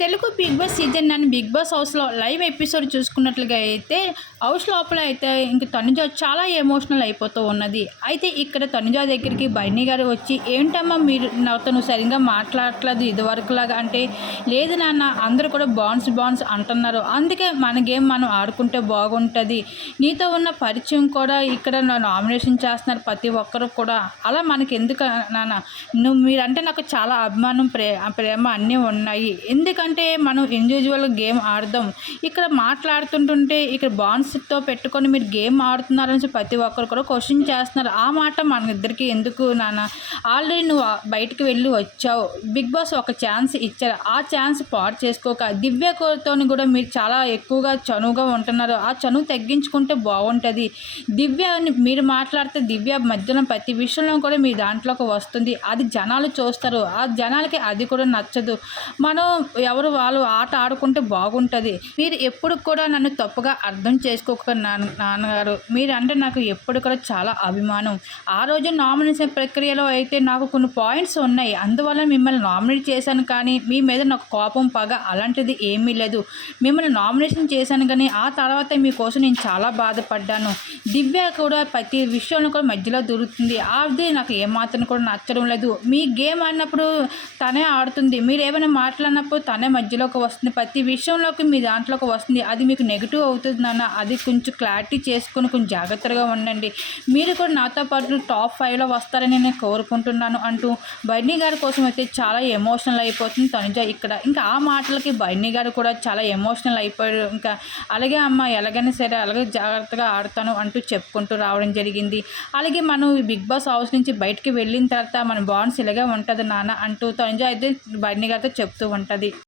Telugu big boss season నన్ను big boss హౌస్లో live episode చూసుకున్నట్లుగా అయితే హౌస్ లోపల అయితే ఇంక తనుజ చాలా ఎమోషనల్ అయిపోతూ ఉన్నది. అయితే ఇక్కడ తనుజ దగ్గరికి బన్నీ గారు వచ్చి ఏంటమ్మా మీరు నాతో నువ్వు సరిగ్గా మాట్లాడట్లేదు ఇదివరకులాగా? అంటే లేదు నాన్న అందరూ కూడా బాన్స్ బాన్స్ అంటున్నారు. అందుకే మన గేమ్ మనం ఆడుకుంటే బాగుంటుంది. నీతో ఉన్న పరిచయం కూడా ఇక్కడ నా నామినేషన్ చేస్తున్నారు ప్రతి ఒక్కరు కూడా. అలా మనకి ఎందుకు నాన్న? నువ్వు మీరంటే నాకు చాలా అభిమానం ప్రే ప్రేమ అన్నీ ఉన్నాయి. ఎందుకంటే మనం ఇండివిజువల్ గేమ్ ఆడదాం. ఇక్కడ మాట్లాడుతుంటుంటే ఇక్కడ బాన్స్తో పెట్టుకొని మీరు గేమ్ ఆడుతున్నారని ప్రతి ఒక్కరు కూడా క్వశ్చన్ చేస్తున్నారు. ఆ మాట మన ఇద్దరికి ఎందుకు నాన్న? ఆల్రెడీ నువ్వు బయటికి వెళ్ళి వచ్చావు. బిగ్ బాస్ ఒక ఛాన్స్ ఇచ్చారు. ఆ ఛాన్స్ పాడు చేసుకోక దివ్యతో కూడా మీరు చాలా ఎక్కువగా చనువుగా ఉంటున్నారు. ఆ చనువు తగ్గించుకుంటే బాగుంటుంది. దివ్య మీరు మాట్లాడితే దివ్య మధ్యలో ప్రతి విషయంలో కూడా మీ దాంట్లోకి వస్తుంది. అది జనాలు చూస్తారు. ఆ జనాలకి అది కూడా నచ్చదు. మనం ఎవరు వాళ్ళు ఆట ఆడుకుంటే బాగుంటుంది. మీరు ఎప్పుడు కూడా నన్ను తప్పుగా అర్థం చేసుకోక నాన్నగారు. మీరు అంటే నాకు ఎప్పుడు కూడా చాలా అభిమానం. ఆ రోజు నామినేషన్ ప్రక్రియలో అయితే నాకు కొన్ని పాయింట్స్ ఉన్నాయి. అందువల్ల మిమ్మల్ని నామినేట్ చేశాను కానీ మీ మీద నాకు కోపం పగ అలాంటిది ఏమీ లేదు. మిమ్మల్ని నామినేషన్ చేశాను కానీ ఆ తర్వాత మీకోసం నేను చాలా బాధపడ్డాను. దివ్య కూడా ప్రతి విషయంలో కూడా మధ్యలో దొరుకుతుంది అది నాకు ఏమాత్రం కూడా నచ్చడం లేదు. మీ గేమ్ ఆడినప్పుడు తనే ఆడుతుంది. మీరు ఏమైనా మాట్లాడినప్పుడు తనే మధ్యలోకి వస్తుంది. ప్రతి విషయంలోకి మీ దాంట్లోకి వస్తుంది. అది మీకు నెగిటివ్ అవుతుంది నాన్న. అది కొంచెం క్లారిటీ చేసుకొని కొంచెం జాగ్రత్తగా ఉండండి. మీరు కూడా నాతో పాటు టాప్ ఫైవ్లో వస్తారని నేను కోరుకుంటున్నాను అంటూ బర్నీ గారి కోసం అయితే చాలా ఎమోషనల్ అయిపోతుంది తనుజ ఇక్కడ. ఇంకా ఆ మాటలకి బర్నీ గారు కూడా చాలా ఎమోషనల్ అయిపోయారు. ఇంకా అలాగే అమ్మ ఎలాగైనా సరే అలాగే జాగ్రత్తగా ఆడతాను అంటూ చెప్పుకుంటూ రావడం జరిగింది. అలాగే మనం బిగ్ బాస్ హౌస్ నుంచి బయటికి వెళ్ళిన తర్వాత మన బాండ్స్ ఇలాగే ఉంటుంది నాన్న అంటూ తనుజ అయితే బర్నీ గారితో చెప్తూ ఉంటుంది.